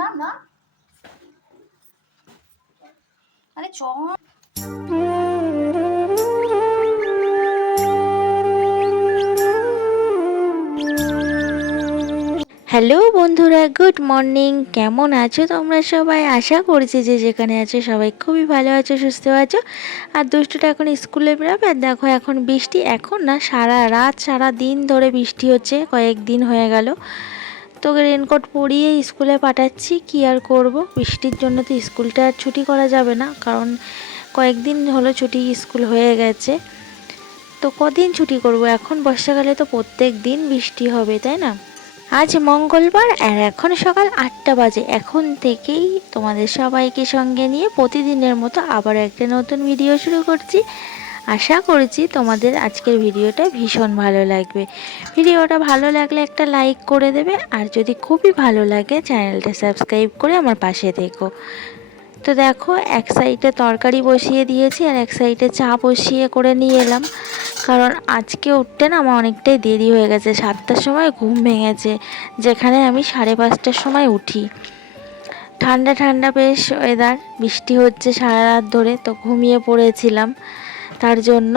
না না, আরে চ। হ্যালো বন্ধুরা, গুড মর্নিং। কেমন আছো তোমরা সবাই? আশা করছি যে যেখানে আছো সবাই খুবই ভালো আছো, সুস্থ আছো। আর দুষ্টুটা এখন স্কুলে বেরোবে। আর দেখো এখন বৃষ্টি, এখন না সারা রাত সারা দিন ধরে বৃষ্টি হচ্ছে, কয়েকদিন হয়ে গেল। তোকে রেনকোট পরিয়ে স্কুলে পাঠাচ্ছি, কি আর করব, বৃষ্টির জন্য তো স্কুলটা আর ছুটি করা যাবে না, কারণ কয়েকদিন হলো ছুটি স্কুল হয়ে গেছে। তো কদিন ছুটি করব? এখন বর্ষাকালে তো প্রত্যেক দিন বৃষ্টি হবে, তাই না? আজ মঙ্গলবার আর এখন সকাল 8টা বাজে। এখন থেকেই তোমাদের সবাইকে সঙ্গে নিয়ে প্রতিদিনের মতো আবার একটা নতুন ভিডিও শুরু করছি। আশা করছি তোমাদের আজকের ভিডিওটা ভীষণ ভালো লাগবে। ভিডিওটা ভালো লাগলে একটা লাইক করে দেবে, আর যদি খুবই ভালো লাগে চ্যানেলটা সাবস্ক্রাইব করে আমার পাশে থেকো। তো দেখো, এক সাইডে তরকারি বসিয়ে দিয়েছি আর এক সাইডে চা বসিয়ে করে নিয়ে এলাম, কারণ আজকে উঠতে না আমার অনেকটাই দেরি হয়ে গেছে। 7টার সময় ঘুম ভেঙেছে, যেখানে আমি 5:30টার সময় উঠি। ঠান্ডা ঠান্ডা বেশ ওয়েদার, বৃষ্টি হচ্ছে সারা রাত ধরে, তো ঘুমিয়ে পড়েছিলাম, তার জন্য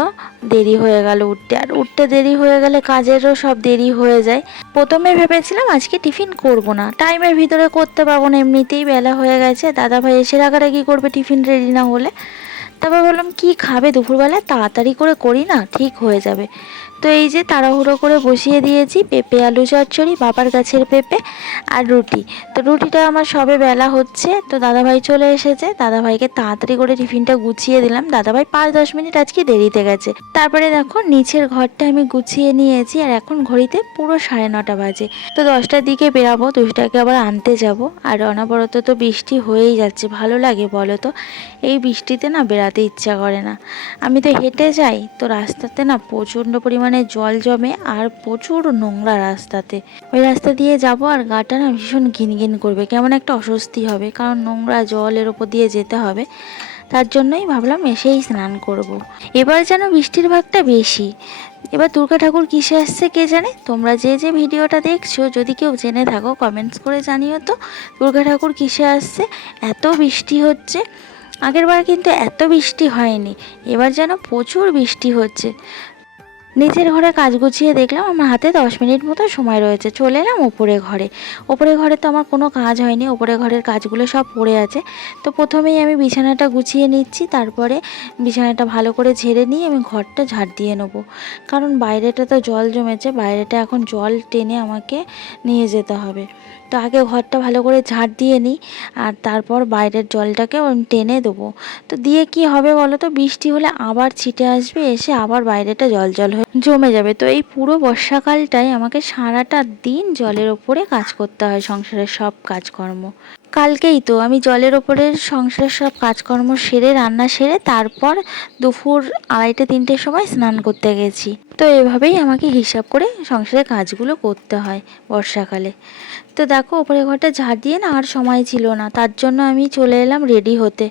দেরি হয়ে গেল উঠতে। আর উঠতে দেরি হয়ে গেলে কাজেরও সব দেরি হয়ে যায়। প্রথমে ভেবেছিলাম আজকে টিফিন করব না, টাইমের ভিতরে করতে পারবো না, এমনিতেই বেলা হয়ে গেছে, দাদাভাই এসে রাগারাগি করবে টিফিন রেডি না হলে। তারপর বললাম কি খাবে দুপুরবেলা, তাড়াতাড়ি করে করি না, ঠিক হয়ে যাবে। তো এই যে তাড়াহুড়ো করে বসিয়ে দিয়েছি পেঁপে আলু চচ্চড়ি, বাবার গাছের পেঁপে, আর রুটি। তো রুটিটা আমার সবে বেলা হচ্ছে, তো দাদাভাই চলে এসেছে, দাদাভাইকে তাড়াতাড়ি করে টিফিনটা গুছিয়ে দিলাম। দাদাভাই 5-10 মিনিট আজকে দেরিতে গেছে। তারপরে দেখো নিচের ঘরটা আমি গুছিয়ে নিয়েছি, আর এখন ঘড়িতে পুরো 9:30 বাজে। তো 10টার দিকে বেরাবো, 2টাকে আবার আনতে যাব। আর অনবরত তো বৃষ্টি হয়েই যাচ্ছে, ভালো লাগে বলো তো? এই বৃষ্টিতে না বেরাতে ইচ্ছা করে না। আমি তো হেঁটে যাই, তো রাস্তাতে না প্রচণ্ড পরিমাণে জল জমে আর প্রচুর নোংরা রাস্তাতে। ওই রাস্তা দিয়ে যাব আর গাটা না ভীষণ ঘিনঘিন করবে, কেমন একটা অস্বস্তি হবে, কারণ নোংরা জলের ওপর দিয়ে যেতে হবে। তার জন্যই ভাবলাম এসেই স্নান করব। এবার যেন বৃষ্টির ভাগটা বেশি। এবার দুর্গা ঠাকুর কিসে আসছে কে জানে। তোমরা যে যে ভিডিওটা দেখছো, যদি কেউ জেনে থাকো কমেন্টস করে জানিও তো, দুর্গা ঠাকুর কিসে আসছে। এত বৃষ্টি হচ্ছে, আগেরবার কিন্তু এত বৃষ্টি হয়নি, এবার যেন প্রচুর বৃষ্টি হচ্ছে। নিচের ঘরে কাজ গুছিয়ে দেখলাম আমার হাতে 10 মিনিট মতো সময় রয়েছে, চলে এলাম ওপরে ঘরে। ওপরে ঘরে তো আমার কোনো কাজ হয়নি, ওপরে ঘরের কাজগুলো সব পড়ে আছে। তো প্রথমেই আমি বিছানাটা গুছিয়ে নিচ্ছি, তারপরে বিছানাটা ভালো করে ঝেড়ে নিয়ে আমি ঘরটা ঝাড় দিয়ে নেবো, কারণ বাইরেটা তো জল জমেছে, বাইরেটা এখন জল টেনে আমাকে নিয়ে যেতে হবে। তো আগে ঘরটা ভালো করে ঝাড় দিয়ে নিই, আর তারপর বাইরের জলটাকে টেনে দেবো। তো দিয়ে কি হবে বলো তো, বৃষ্টি হলে আবার ছিটে আসবে, এসে আবার বাইরেটা জল জল হয়ে জমে যাবে। তো এই পুরো বর্ষাকালটাই আমাকে সারাটা দিন জলের ওপরে কাজ করতে হয়, সংসারের সব কাজকর্ম। কালকেই তো আমি জলের ওপরে সংসারের সব কাজকর্ম সেরে, রান্না সেরে, তারপর দুপুর 2:30-3টের সময় স্নান করতে গেছি। তো এভাবেই আমাকে হিসাব করে সংসারের কাজগুলো করতে হয় বর্ষাকালে। তো দেখো ওপরে ঘরটা ঝাড় দিয়ে না আর সময় ছিল না, তার জন্য আমি চলে এলাম রেডি হতে।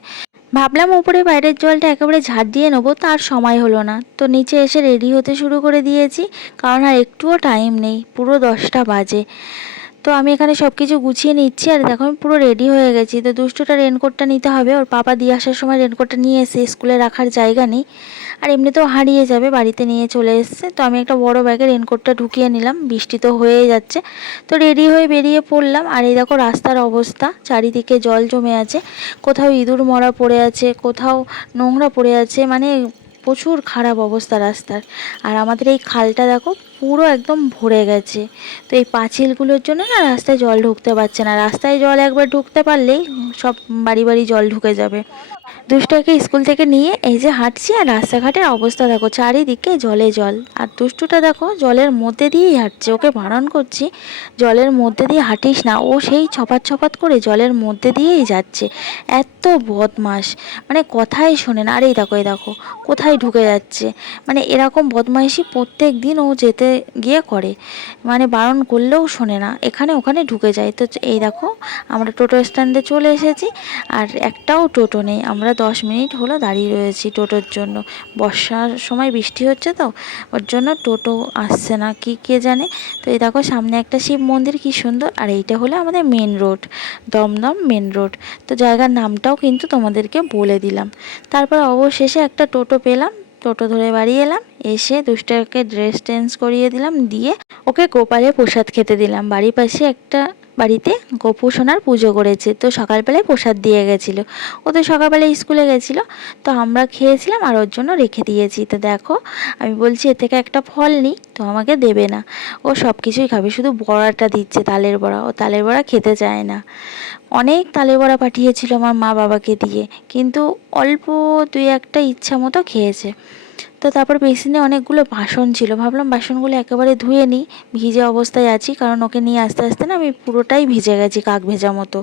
ভাবলাম ওপরে বাইরের জলটা একেবারে ঝাড় দিয়ে নেবো, তার সময় হলো না, তো নিচে এসে রেডি হতে শুরু করে দিয়েছি, কারণ আর একটুও টাইম নেই, পুরো 10টা বাজে। তো আমি এখানে সব কিছু গুছিয়ে নিচ্ছি, আর দেখো আমি পুরো রেডি হয়ে গেছি। তো দুষ্টুটা রেনকোটটা নিতে হবে, ওর পাপা দিয়ে আসার সময় রেনকোটটা নিয়ে এসে স্কুলে রাখার জায়গা নেই, আর এমনিতেও হারিয়ে যাবে, বাড়িতে নিয়ে চলে এসছে। তো আমি একটা বড় ব্যাগে রেনকোটটা ঢুকিয়ে নিলাম, বৃষ্টি তো হয়েই যাচ্ছে। তো রেডি হয়ে বেরিয়ে পড়লাম। আর এই দেখো রাস্তার অবস্থা, চারিদিকে জল জমে আছে, কোথাও ইঁদুর মরা পড়ে আছে, কোথাও নোংরা পড়ে আছে, মানে প্রচুর খারাপ অবস্থা রাস্তার। আর আমাদের এই খালটা দেখো পুরো একদম ভরে গেছে। তো এই পাঁচিলগুলোর জন্য না রাস্তায় জল ঢুকতে পারছে না, রাস্তায় জল একবার ঢুকতে পারলেই সব বাড়ি বাড়ি জল ঢুকে যাবে। দুষ্টুকে স্কুল থেকে নিয়ে এই যে হাঁটছি, আর রাস্তাঘাটের অবস্থা দেখো, চারিদিকে জলে জল। আর দুষ্টুটা দেখো জলের মধ্যে দিয়েই হাঁটছে, ওকে বারণ করছি জলের মধ্যে দিয়ে হাঁটিস না, ও সেই ছপাত ছপাত করে জলের মধ্যে দিয়েই যাচ্ছে। এত বদমাস, মানে কথাই শোনে না। আর এই দেখো কোথায় ঢুকে যাচ্ছে, মানে এরকম বদমাইশি প্রত্যেক দিন ও যেতে গিয়ে করে, মানে বারণ করলেও শোনে না, এখানে ওখানে ঢুকে যায়। তো এই দেখো আমরা টোটো স্ট্যান্ডে চলে এসেছি, আর একটাও টোটো নেই। আমরা 10 মিনিট হলো দাঁড়িয়ে রয়েছি টোটোর জন্য। বর্ষার সময় বৃষ্টি হচ্ছে তো, ওর জন্য টোটো আসছে না, কি কে জানে। তো এই দেখো সামনে একটা শিব মন্দির, কি সুন্দর। আর এইটা হলো আমাদের main road, Dum Dum main road. তো জায়গার নামটাও কিন্তু তোমাদেরকে বলে দিলাম। তারপর অবশেষে একটা টোটো পেলাম, টোটো ধরে বাড়ি এলাম। এসে দুষ্টাকে ড্রেস চেঞ্জ করিয়ে দিলাম, দিয়ে ওকে গোপালে প্রসাদ খেতে দিলাম। বাড়ির পাশে একটা বাড়িতে গোপু সোনার পুজো করেছে, তো সকালবেলায় প্রসাদ দিয়ে গেছিলো। ও তো সকালবেলায় স্কুলে গেছিলো, তো আমরা খেয়েছিলাম আর ওর জন্য রেখে দিয়েছি। তো দেখো আমি বলছি এর থেকে একটা ফল নিই, তো আমাকে দেবে না। ও সব কিছুই খাবে, শুধু বড়াটা দিচ্ছে, তালের বড়া। ও তালের বড়া খেতে চায় না। অনেক তালের বড়া পাঠিয়েছিল আমার মা বাবাকে দিয়ে, কিন্তু অল্প 2-1টা ইচ্ছা মতো খেয়েছে। তো তারপর বেসিনে অনেকগুলো বাসন ছিল, ভাবলাম বাসনগুলো একেবারে ধুয়ে নিই, ভিজে অবস্থায় আছি, কারণ ওকে নিয়ে আস্তে আস্তে না আমি পুরোটাই ভিজে গেছি, কাক ভেজা মতো।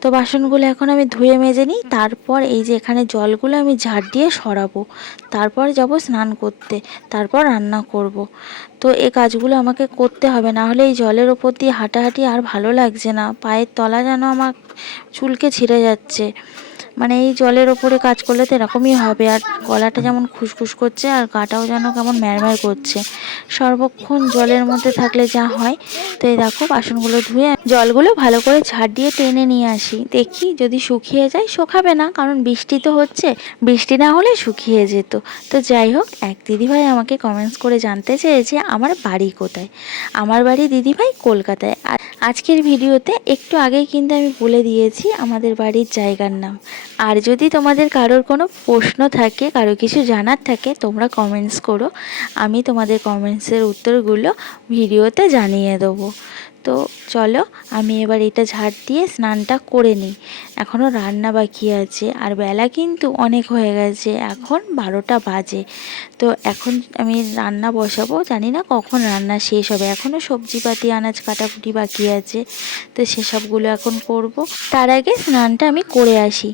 তো বাসনগুলো এখন আমি ধুয়ে মেজে নিই, তারপর এই যে এখানে জলগুলো আমি ঝাড় দিয়ে সরাবো, তারপর যাব স্নান করতে, তারপর রান্না করব। তো এই কাজগুলো আমাকে করতে হবে, না হলে এই জলের ওপর দিয়ে হাঁটাহাঁটি আর ভালো লাগছে না, পায়ের তলা যেন আমার চুলকে ছিঁড়ে যাচ্ছে। মানে এই জলের ওপরে কাজ করলে তো এরকমই হবে, আর গলাটা যেমন খুসখুস করছে, আর গাটাও যেন কেমন ম্যারম্যার করছে সর্বক্ষণ জলের মধ্যে থাকলে যা হয়। তো এই দেখো বাসনগুলো ধুয়ে জলগুলো ভালো করে ঝাড় দিয়ে টেনে নিয়ে আসি, দেখি যদি শুকিয়ে যায়। শুকাবে না, কারণ বৃষ্টি তো হচ্ছে, বৃষ্টি না হলে শুকিয়ে যেত। তো যাই হোক, এক দিদিভাই আমাকে কমেন্টস করে জানতে চেয়েছে আমার বাড়ি কোথায়। আমার বাড়ি দিদিভাই কলকাতায়। আর আজকের ভিডিওতে একটু আগেই কিন্তু আমি বলে দিয়েছি আমাদের বাড়ির জায়গার নাম। আর যদি তোমাদের কারোর কোনো প্রশ্ন থাকে, কারো কিছু জানার থাকে, তোমরা কমেন্টস করো, আমি তোমাদের কমেন্টসের উত্তরগুলো ভিডিওতে জানিয়ে দেবো। তো চলো আমি এবার এটা ঝাড় দিয়ে স্নানটা করে নিই, এখনও রান্না বাকি আছে, আর বেলা কিন্তু অনেক হয়ে গেছে, এখন 12টা বাজে। তো এখন আমি রান্না বসাবো, জানি না কখন রান্না শেষ হবে, এখনও সবজিপাতি আনাজ কাটাকুটি বাকি আছে, তো সেসবগুলো এখন করব। তার আগে স্নানটা আমি করে আসি।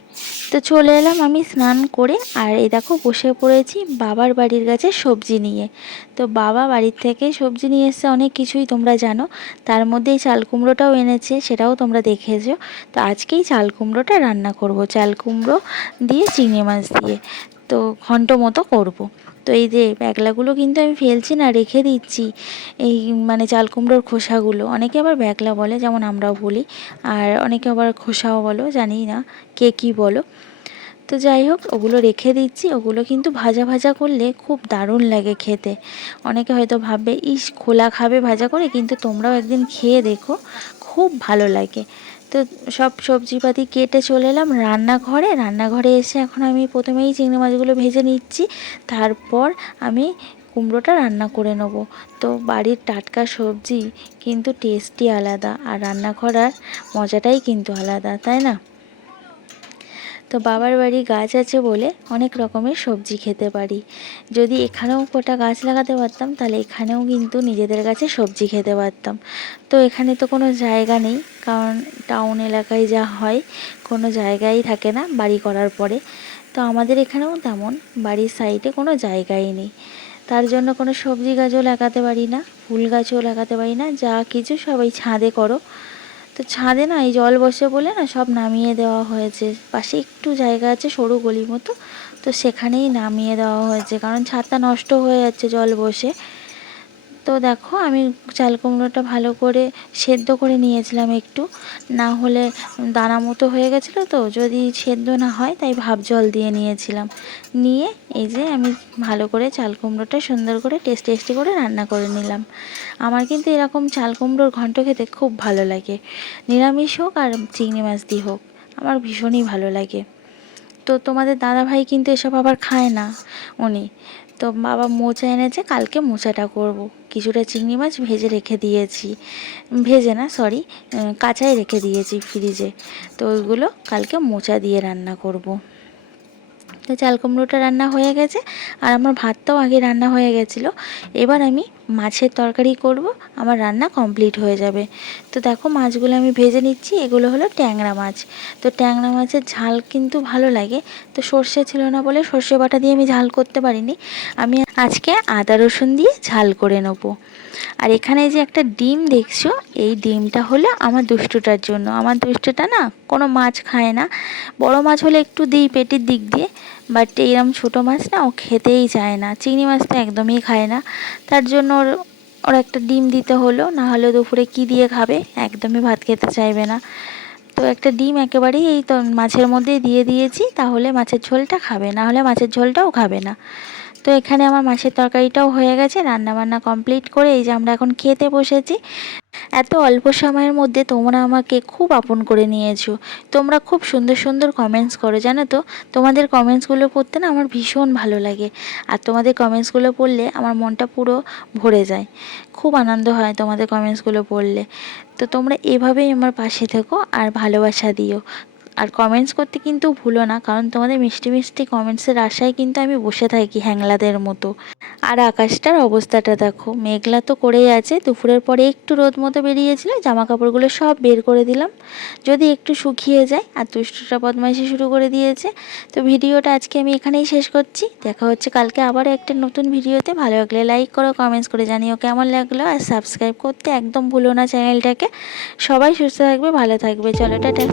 তো চলে এলাম আমি স্নান করে, আর এই দেখো বসে পড়েছি বাবার বাড়ির কাছে সবজি নিয়ে। তো বাবা বাড়ির থেকে সবজি নিয়ে এসছে অনেক কিছুই, তোমরা জানো। তার মধ্যে এই চাল কুমড়োটাও এনেছে, সেটাও তোমরা দেখেছো। তো আজকেই চাল কুমড়োটা রান্না করব, চাল কুমড়ো দিয়ে চিংড়ি মাছ দিয়ে, তো ঘন্ট মতো করব। তো এই যে ব্যাগলাগুলো কিন্তু আমি ফেলছি না, রেখে দিচ্ছি। এই মানে চাল কুমড়োর খোসাগুলো, অনেকে আবার ব্যাগলা বলে, যেমন আমরাও বলি, আর অনেকে আবার খোসাও বলো, জানি না কে কী বলো। তো যাই হোক, ওগুলো রেখে দিচ্ছি। ওগুলো কিন্তু ভাজা ভাজা করলে খুব দারুণ লাগে খেতে। অনেকে হয়তো ভাববে ইস খোলা খাবে ভাজা করে, কিন্তু তোমরাও একদিন খেয়ে দেখো, খুব ভালো লাগে। তো সব সবজিপাতি কেটে চলে এলাম রান্নাঘরে। রান্নাঘরে এসে এখন আমি প্রথমেই চিংড়ি মাছগুলো ভেজে নিচ্ছি, তারপর আমি কুমড়োটা রান্না করে নেবো। তো বাড়ির টাটকা সবজি কিন্তু টেস্টই আলাদা, আর রান্না করার মজাটাই কিন্তু আলাদা, তাই না? তো বাবার বাড়ি গাছ আছে বলে অনেক রকমের সবজি খেতে পারি। যদি এখানেও কটা গাছ লাগাতে পারতাম, তাহলে এখানেও কিন্তু নিজেদের গাছে সবজি খেতে পারতাম। তো এখানে তো কোনো জায়গা নেই, কারণ টাউন এলাকায় যা হয়, কোনো জায়গাই থাকে না বাড়ি করার পরে। তো আমাদের এখানেও তেমন বাড়ির সাইডে কোনো জায়গাই নেই, তার জন্য কোনো সবজি গাছও লাগাতে পারি না, ফুল গাছও লাগাতে পারি না, যা কিছু সবাই ছাদে করো। তো ছাদে না এই জল বসে বলে না সব নামিয়ে দেওয়া হয়েছে, পাশে একটু জায়গা আছে সরু গলি মতো, তো সেখানেই নামিয়ে দেওয়া হয়েছে, কারণ ছাদটা নষ্ট হয়ে যাচ্ছে জল বসে। তো দেখো আমি চাল কুমড়োটা ভালো করে সেদ্ধ করে নিয়েছিলাম একটু, না হলে দানা মতো হয়ে গেছিলো, তো যদি সেদ্ধ না হয় তাই ভাপ জল দিয়ে নিয়েছিলাম। নিয়ে এই যে আমি ভালো করে চাল কুমড়োটা সুন্দর করে টেস্টি করে রান্না করে নিলাম। আমার কিন্তু এরকম চাল কুমড়োর ঘন্ট খেতে খুব ভালো লাগে, নিরামিষ হোক আর চিংড়ি মাছ দিয়ে হোক, আমার ভীষণই ভালো লাগে। তো তোমাদের দাদাভাই কিন্তু এসব আবার খায় না উনি। তো বাবা মোচা এনেছে, কালকে মোচাটা করব। কিছুটা চিংড়ি মাছ ভেজে রেখে দিয়েছি, ভেজে না সরি, কাঁচাই রেখে দিয়েছি ফ্রিজে। তো ওইগুলো কালকে মোচা দিয়ে রান্না করব। তো চাল কুমড়োটা রান্না হয়ে গেছে, আর আমার ভাতটাও আগে রান্না হয়ে গেছিলো। এবার আমি মাছের তরকারি করব, আমার রান্না কমপ্লিট হয়ে যাবে। তো দেখো মাছগুলো আমি ভেজে নিচ্ছি। এগুলো হলো ট্যাংরা মাছ। তো ট্যাংরা মাছের ঝাল কিন্তু ভালো লাগে। তো সর্ষে ছিল না বলে সর্ষে বাটা দিয়ে আমি ঝাল করতে পারিনি। আমি আজকে আদা রসুন দিয়ে ঝাল করে নেবো। আর এখানে যে একটা ডিম দেখছো, এই ডিমটা হলো আমার দুষ্টুটার জন্য। আমার দুষ্টুটা না কোনো মাছ খায় না। বড় মাছ হলে একটু দিই পেটের দিক দিয়ে, বাট এইরকম ছোটো মাছ না ও খেতেই চায় না। চিংড়ি মাছ তো একদমই খায় না। তার জন্য ওর একটা ডিম দিতে হলো, না হলে দুপুরে কি দিয়ে খাবে, একদমই ভাত খেতে চাইবে না। তো একটা ডিম একেবারেই এই তো মাছের মধ্যে দিয়ে দিয়েছি, তাহলে মাছের ঝোলটা খাবে, না হলে মাছের ঝোলটাও খাবে না। তো এখানে আমার মাছের তরকারিটাও হয়ে গেছে, রান্নাবান্না কমপ্লিট করে এই যে আমরা এখন খেতে বসেছি। এত অল্প সময়ের মধ্যে তোমরা আমাকে খুব আপন করে নিয়েছো। তোমরা খুব সুন্দর সুন্দর কমেন্টস করো, জানো তো। তোমাদের কমেন্টসগুলো পড়তে না আমার ভীষণ ভালো লাগে। আর তোমাদের কমেন্টসগুলো পড়লে আমার মনটা পুরো ভরে যায়। খুব আনন্দ হয় তোমাদের কমেন্টসগুলো পড়লে। তো তোমরা এভাবেই আমার পাশে থেকো আর ভালোবাসা দিও। আর কমেন্টস করতে কিন্তু ভুলো না, কারণ তোমাদের মিষ্টি মিষ্টি কমেন্টসের আশায় কিন্তু আমি বসে থাকি হ্যাংলাদের মতো। আর আকাশটার অবস্থাটা দেখো, মেঘলা তো করেই আছে। দুপুরের পরে একটু রোদ মতো বেরিয়েছিল, জামা কাপড়গুলো সব বের করে দিলাম যদি একটু শুকিয়ে যায়। আর দুষ্টুটা বদমাইশি শুরু করে দিয়েছে। তো ভিডিওটা আজকে আমি এখানেই শেষ করছি। দেখা হচ্ছে কালকে আবারও একটা নতুন ভিডিওতে। ভালো লাগলে লাইক করো, কমেন্টস করে জানিও কেমন লাগলো। আর সাবস্ক্রাইব করতে একদম ভুলো না চ্যানেলটাকে। সবাই সুস্থ থাকবে, ভালো থাকবে। চলো টাটা।